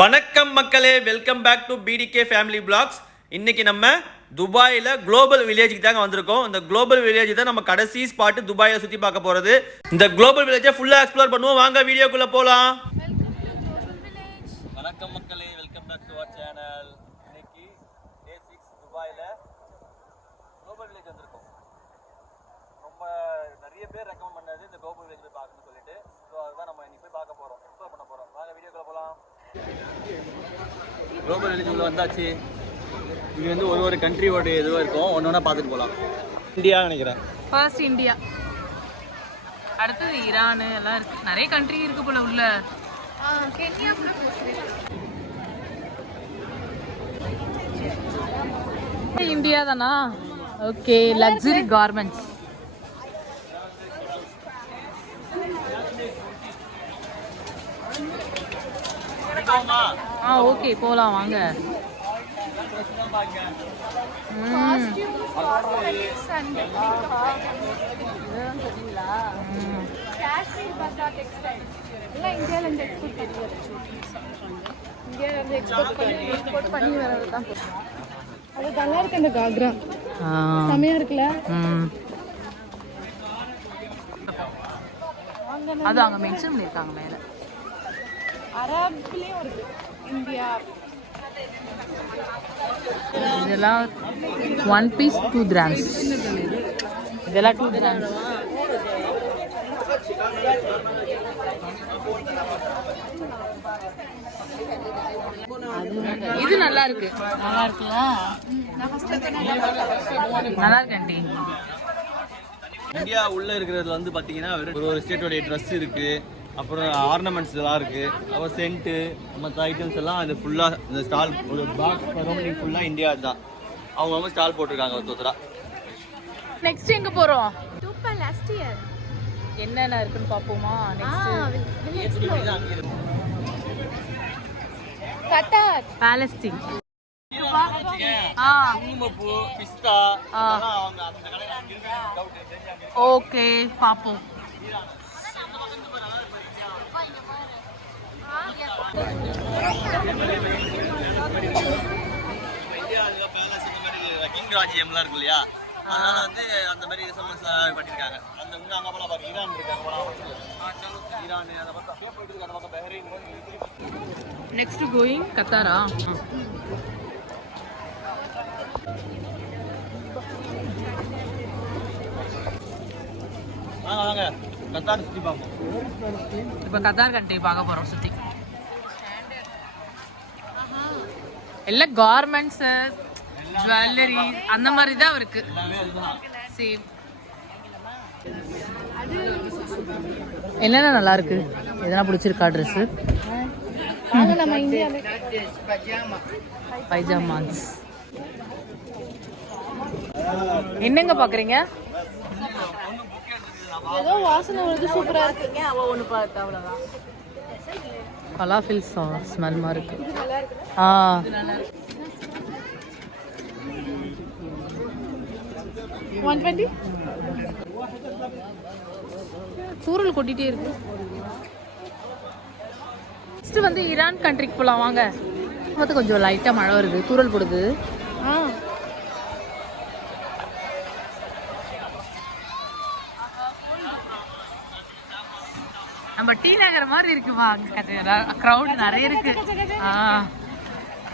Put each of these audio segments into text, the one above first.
வணக்கம் மக்களே, welcome back to BDK family blogs. இன்னைக்கு நம்ம துபாயில் குளோபல் வில்லேஜுக்கு தாங்க வந்திருக்கோம். இந்த குளோபல் வில்லேஜ் தான் நம்ம கடைசி ஸ்பாட் துபாயில் சுற்றி பார்க்க போகிறது. இந்த குளோபல் வில்லேஜை ஃபுல்லாக எக்ஸ்ப்ளோர் பண்ணுவோம். வாங்க வீடியோக்குள்ளே போகலாம். வணக்கம் மக்களே, welcome back to our channel. இன்னைக்கு டே 6 துபாயில் குளோபல் வில்லேஜ் வந்திருக்கோம். ரொம்ப நிறைய பேர் ரெக்கமெண்ட் பண்ணது இந்த குளோபல் வில்லேஜ் போய் பார்க்கணும்னு சொல்லிட்டு. ஸோ அதுதான் நம்ம இன்னைக்கு போய் பார்க்க போகிறோம், எக்ஸ்ப்ளோர் பண்ண போகிறோம். வாங்க வீடியோக்குள்ளே போகலாம். குளோபல் வில்லேஜ் உள்ள வந்தாச்சு. இது வந்து ஒரு கண்ட்ரியோட இதுவாக இருக்கும், ஒன்று ஒன்றா பார்த்துட்டு போகலாம். இந்தியா நினைக்கிறேன், ஃபர்ஸ்ட் இந்தியா, அடுத்தது ஈரான் எல்லாம் இருக்கு. நிறைய கண்ட்ரி இருக்கு போல உள்ள. இந்தியா தானா? Okay, luxury garments. ஓகே போலாம் வாங்க. அது நல்லா இருக்கு. இந்த காக்ரா செமையா இருக்குல்ல. அது அங்க மென்ஷன் பண்ணிருக்காங்க மேல. அரபிலயும் இருக்கு இந்தியா. இதெல்லாம் 1 piece 2 dirhams. இதெல்லாம் 2 dirhams. இது நல்லா இருக்கு. நல்லா இருக்குல்ல? நல்லா இருக்கு ஆண்டி. இந்தியா உள்ள இருக்கிறதுல வந்து பாத்தீங்கன்னா ஒரு ஸ்டேட்டோடைய ட்ரெஸ் இருக்கு, அப்புறம் ஆர்னமெண்ட்ஸ் எல்லாம் இருக்கு, அப்புறம் சென்ட்டு மற்ற ஐட்டம்ஸ் எல்லாம் அது ஃபுல்லாக இந்த ஸ்டால் ஒரு பாக்ஸ் சரௌண்டிங் ஃபுல்லாக இந்தியா தான். அவங்க ஸ்டால் போட்டிருக்காங்க ஒருத்தரா. நெக்ஸ்ட் எங்க போறோம்? என்னென்ன இருக்குன்னு பாப்போமா? கட்டார், பாலஸ்தீன், ஓகே பாப்போம். கிங் ராஜ்யம்லாம் இருக்கு இல்லையா, அதனால வந்து அந்த மாதிரி பண்ணியிருக்காங்க. அந்த இன்னும் அங்கே போல பாருங்க, ஈரான் இருக்காங்க, ஈரான் அந்த பக்கம் போயிட்டு இருக்கு, அந்த பக்கம் பஹ்ரைன். Next going கத்தாரா? வாங்க வாங்க கத்தார் சுற்றி பார்ப்போம். இப்போ கத்தார் கண்ட்ரி பார்க்க போறோம் சுத்தி. எல்லாம் கார்மெண்ட்ஸ், ஜுவல்லரி அந்த மாதிரி தான் இருக்கு. சேம். என்னென்ன நல்லா இருக்கு? எதனா பிடிச்சிருக்கா ட்ரெஸ்? நம்ம இந்தியால பைஜாமாஸ். என்னங்க பாக்குறீங்க? ஏதோ வாசனை வருது, சூப்பரா இருக்கு. அவ ஒண்ணு பார்த்தா அவ்வளவுதான். பலாஃபில் ஸ்மெல் மாதிரி இருக்கு. இது நல்லா இருக்குல? 120 தூரல் கொட்டிட்டே இருக்கு. நெக்ஸ்ட் வந்து ஈரான் கண்ட்ரிக்கு போலாம் வாங்க. வந்து கொஞ்சம் லைட்டா மழை வருது, தூரல் போடுது. நம்ம டி நகர் மாதிரி இருக்குமா? க்ரௌட் நிறைய இருக்கு.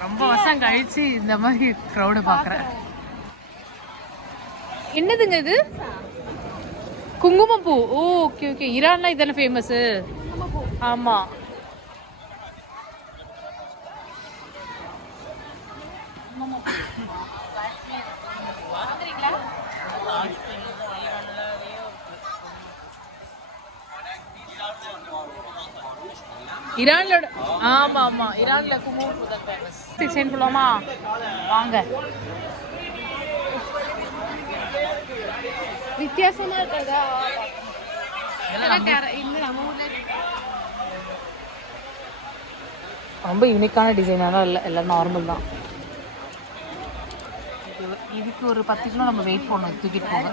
ரொம்ப வருஷம் கழிச்சு இந்த மாதிரி க்ரௌடு பாக்குறேன். என்னதுங்க இது? குங்குமப்பூ. ஓ ஓகே ஓகே. ஈரான்ல இதெல்லாம் ஃபேமஸ். ஆமா. ஈரான்ல ஆமா ஆமா ஈரான்ல குங்குமப்பூ தான் ஃபேமஸ். செக்ஷன் போலாமா? வாங்க. வித்தியாசமா இருக்கதா? ரொம்ப யூனிக்கான டிசைனாலாம் இல்லை, எல்லாம் நார்மல் தான். இதுக்கு ஒரு 10 கிலோ நம்ம வெயிட் பண்ணணும் தூக்கிட்டு போக.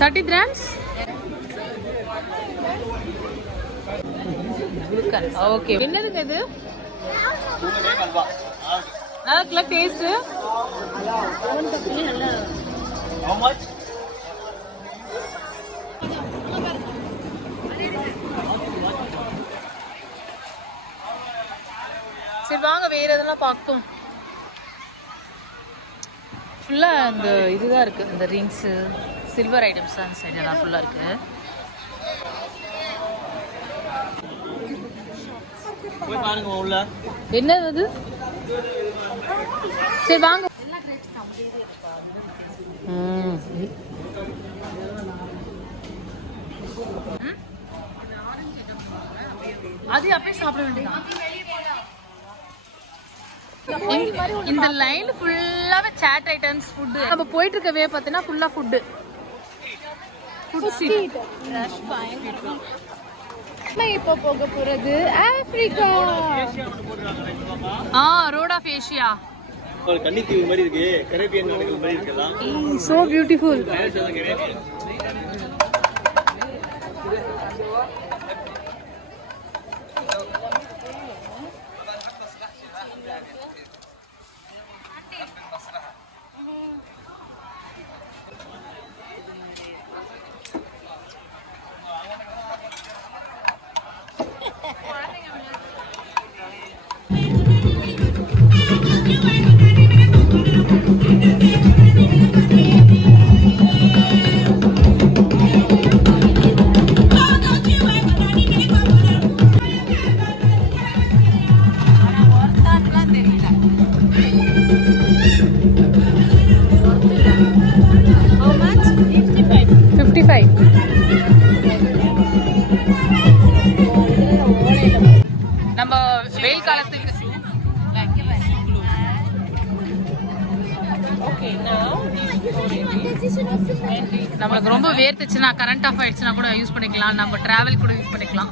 30 grams. ஓகே, என்னதுங்க இது? நல்லா இருக்குல்ல டேஸ்ட்? How much? சரி வாங்க வேற எதெல்லாம் பார்ப்போம். ஃபுல்லா இந்த இதுதான் இருக்கு, இந்த ரிங்ஸ் சில்வர் ஐட்டம்ஸ் தான் சைடு எல்லாம் ஃபுல்லா இருக்கு. போய் பாருங்க உள்ள. என்னது அது? சரி வாங்க. அது அப்படியே சாப்பிட வேண்டியதான். இந்த லைன் ஃபுல்லாவே சாட் ஐட்டம்ஸ், ஃபுட். நம்ம போயிட்டு இருக்கவே பார்த்தீங்கன்னா ஃபுல்லா ஃபுட். இப்போ போக போறது ஆப்பிரிக்கா. Road of Asia. ஒரு கன்னித்தீவு மாதிரி இருக்கு, கரேபியன் நாடுகள் மாதிரி இருக்குதா. So beautiful. நம்ம வெயில் காலத்துக்கு நம்மளுக்கு ரொம்ப வேர்த்துச்சுன்னா, கரண்ட் ஆஃப் ஆயிடுச்சுன்னா கூட யூஸ் பண்ணிக்கலாம். நம்ம டிராவல் கூட யூஸ் பண்ணிக்கலாம்.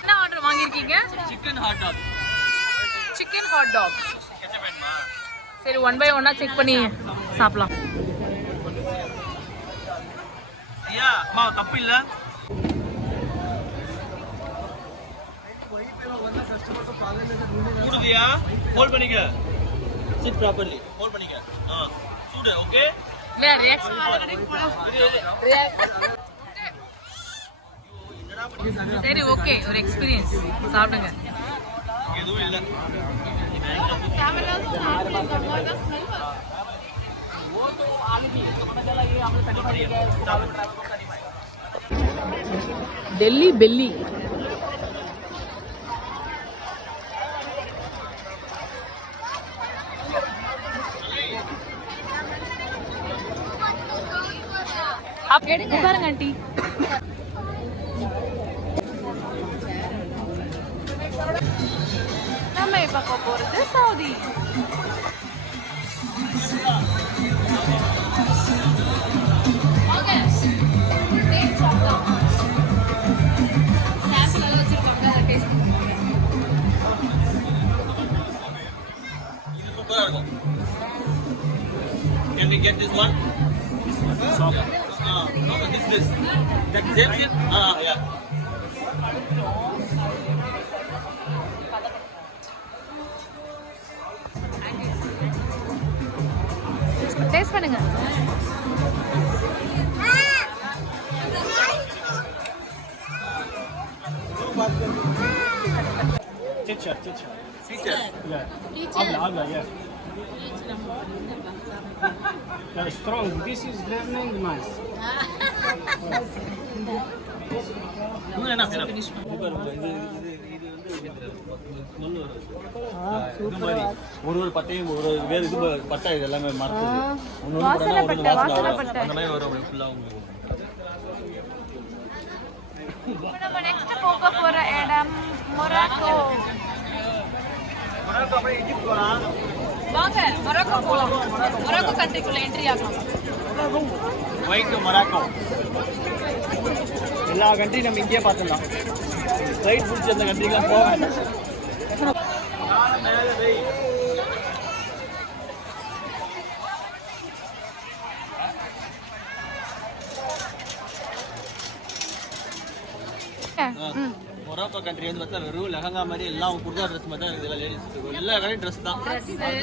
என்ன ஆர்டர் வாங்கியிருக்கீங்க? Chicken hot dog. Chicken hot dog. சரி, 1 by 1 செக் பண்ணி சாப்பிடலாம். ஐயா அம்மா தப்பு இல்ல. சூடுதியா? ஹோல்ட் பண்ணிக்க. Sit properly. ஹோல்ட் பண்ணிக்க. சூடு. ஓகே. இல்ல ரியாக்ஷன் சரி ஓகே, ஒரு எக்ஸ்பீரியன்ஸ். சாப்பிடுங்க. எதுவும் இல்ல. டெல்லி பெல்லி. பாருங்க ஆண்டி. நம்ம இப்ப போறது சவுதி. சூப்பரா இருக்கும். Can we get this one? Soft. This. That same thing? Yeah. Taste பண்ணுங்க. Teacher. Yeah. Habla, yeah. They're strong. This is learning nice. ஒரு பட்டையும் ஒரு வேறு இது பட்டை இது எல்லாமே மரத்து அந்த மாதிரி வரும் ஃபுல்லா உங்களுக்கு. நம்ம நெக்ஸ்ட் போக போற இடம் மொராக்கோ. மொராக்கோ அப்படியே ஈஜிப்ட் போலாம். வாங்க மொராக்கோ போலாம். மொராக்கோ கண்ட்ரிக்குள்ள என்ட்ரி ஆகலாம். Going to Morocco. எல்லா கண்ட்ரி நம்ம இங்கேயே பார்த்துடலாம். ஃப்ளைட் பிடிச்சி அந்த கண்ட்ரிக்கெலாம் போக வேண்டாம். மொராக்கோ கண்ட்ரி வந்து பார்த்தா வெறும் லெஹங்கா மாதிரி எல்லாம் குர்தா ட்ரெஸ் மாதிரி தான் இருக்குது. லேடிஸ் எல்லா கடையும் ட்ரெஸ் தான்.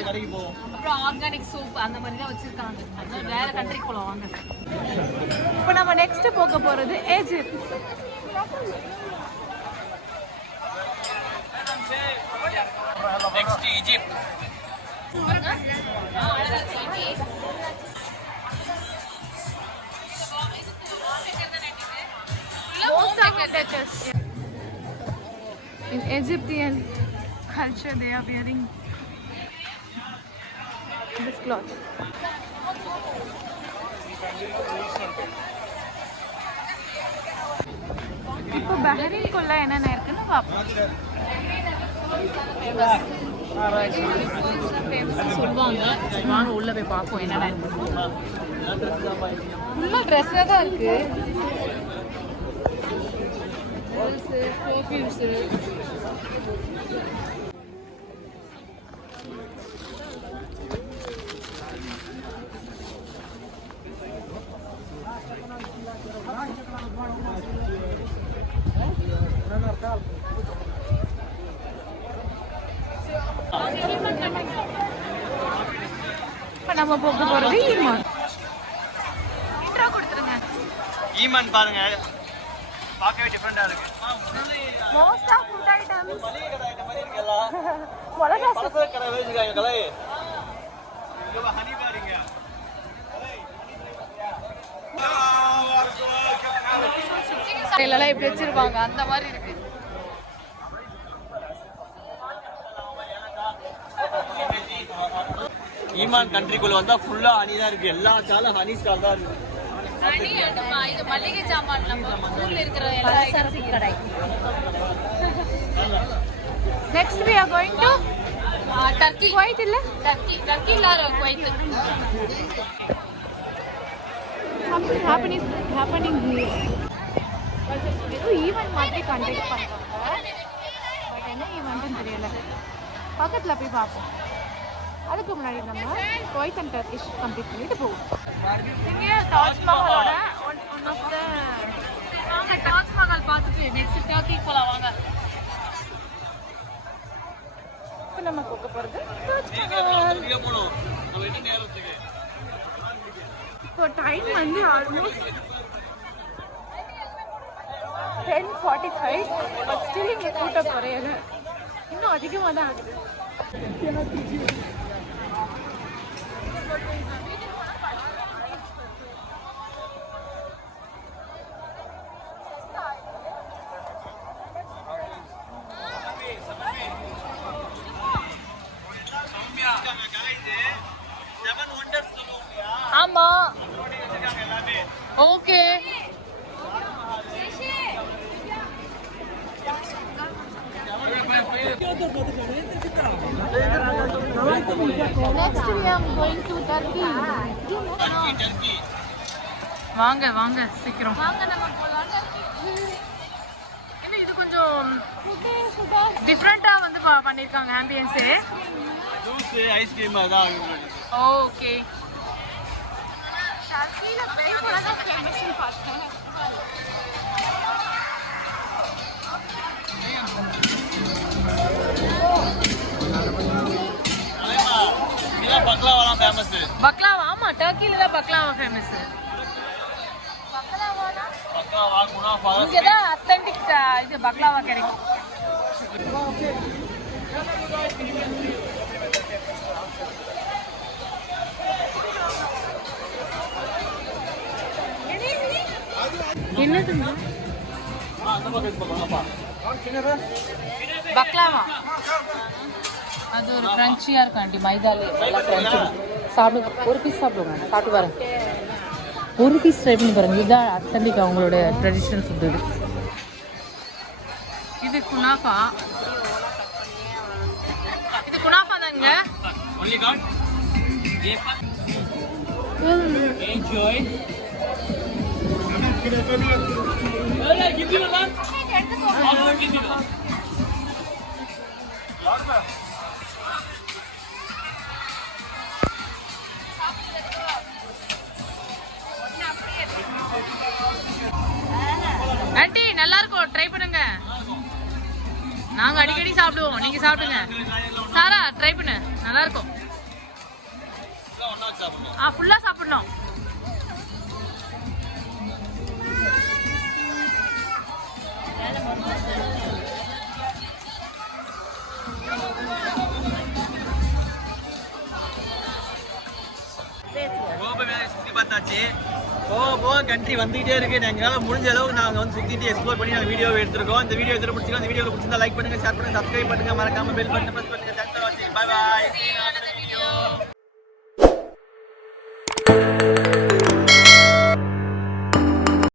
கடைக்கு போவோம். அப்புறம் ஆர்கானிக் சோப் அந்த மாதிரி தான் வச்சிருக்காங்க. அதனால வேற கண்ட்ரிக்கு போலாம் வாங்க. இப்போ நம்ம நெக்ஸ்ட் போக போறது Egypt. Next Egypt. In Egyptian culture, they are wearing this cloth. இப்போ பஹ்ரைன்குள்ள என்னென்ன இருக்குன்னு பார்ப்போம். சொல்லுவாங்க. வாங்க உள்ள போய் பார்ப்போம் என்னென்ன உள்ள ட்ரெஸ்ஸாக தான் இருக்கு. பர்ஃப்யூம்ஸு இப்போ நம்ம போக போகிறது ஈமான். இன்ட்ரோ கொடுத்துருங்க. ஈமான் பாருங்க, பார்க்கவே டிஃபரெண்டா இருக்கு. மோஸ்ட் ஆஃப் ஃபுட் ஐட்டம்ஸ் மளிகை கடை இந்த மாதிரி இருக்குல்ல. மொளகா பலசர கடை வச்சிருக்காங்க கலை. இங்க ஹனி பாருங்க. எல்லாம் இப்படி வச்சிருப்பாங்க அந்த மாதிரி இருக்கு. ஈமான் கண்ட்ரிக்குள்ள வந்தா ஃபுல்லா ஹனி தான் இருக்கு. எல்லா காலம் ஹனி ஸ்டால் தான் இருக்கு. ஹனி இது மளிகை சாமான் நம்ம ஊர்ல இருக்கிற எல்லா ஐட்டம்ஸும் கடை. Next we are going to Turkey. Kuwait இல்ல? Turkey இல்ல Kuwait. Something happening here. ஏதோ ஈவென்ட் மாதிரி கண்டக்ட் பண்றாங்க. பட் என்ன ஈவென்ட்னு தெரியல. பக்கத்துல போய் பார்ப்போம். அதுக்கு முன்னாடி நம்ம குவைத் அண்ட் டர்க்கிஷ் கம்ப்ளீட் பண்ணிட்டு போவோம். இங்கே தாஜ்மஹாலோட ஒன் ஆஃப் த தாஜ்மஹால் பார்த்துட்டு நெக்ஸ்ட் டர்க்கிக்கு போகலாம் வாங்க. இப்போ நம்ம போக போகிறது தாஜ்மஹால். இப்போ டைம் வந்து ஆல்மோஸ்ட் 10:45. பட் ஸ்டில் இங்கே கூட்டம் குறையல, இன்னும் அதிகமாக தான் ஆகுது. ஆமா ஓகே. வாங்க வாங்க சீக்கிரம் இது கொஞ்சம் டிஃப்ரெண்டா வந்து பண்ணிருக்காங்க ஆம்பியன்ஸ். ஜூஸ் ஐஸ்கிரீம் அதான். ஓகே டர்க்கில பேய் ஃபேமஸ் பார்த்தேன். Baklava famous. பக்லாவா ஆமா, டர்க்கில தான் பக்லாவா ஃபேமஸ். பக்லாவா குனாஃபா இங்க தான் அத்தென்டிக் இது பக்லாவா கிடைக்கும். என்னதுங்க பக்லாவா? அது ஒரு கிரன்ச்சியா இருக்கும் ஆண்டி, மைதால நல்லா கிரன்ச்சி. சாப்பிடுங்க, ஒரு பீஸ் சாப்பிடுங்க, சாப்பிட்டு பாருங்க. ஒரு பீஸ் ட்ரை பண்ணி பாருங்க. இதுதான் அத்தன்டிக் அவங்களோட ட்ரெடிஷ்னல் ஃபுட். இது குனாஃபா. இது குனாஃபா தாங்க. only got enjoy ஆண்டி நல்லா இருக்கும், ட்ரை பண்ணுங்க. நாங்க அடிக்கடி சாப்பிடுவோம், நீங்க சாப்பிடுங்க. சாரா ட்ரை பண்ணு, நல்லா இருக்கும். ஃபுல்லா சாப்பிடணும். சுத்தி பார்த்தாச்சு. போக கண்ட்ரி வந்துகிட்டே இருக்கு. எங்களால் முடிஞ்ச அளவுக்கு நாங்கள் வந்து சுற்றிட்டு எக்ஸ்ப்ளோர் பண்ணி நாங்கள் வீடியோ எடுத்துருக்கோம். இந்த வீடியோ எடுத்து பிடிச்சிருக்கோம். இந்த வீடியோ பிடிச்சிருந்தா லைக் பண்ணுங்க, ஷேர் பண்ணுங்க, சப்ஸ்கிரைப் பண்ணுங்க, மறக்காம பெல் பட்டன் பிரஸ் பண்ணுங்க. தேங்க்ஸ் ஃபார் வாட்சிங். Bye bye.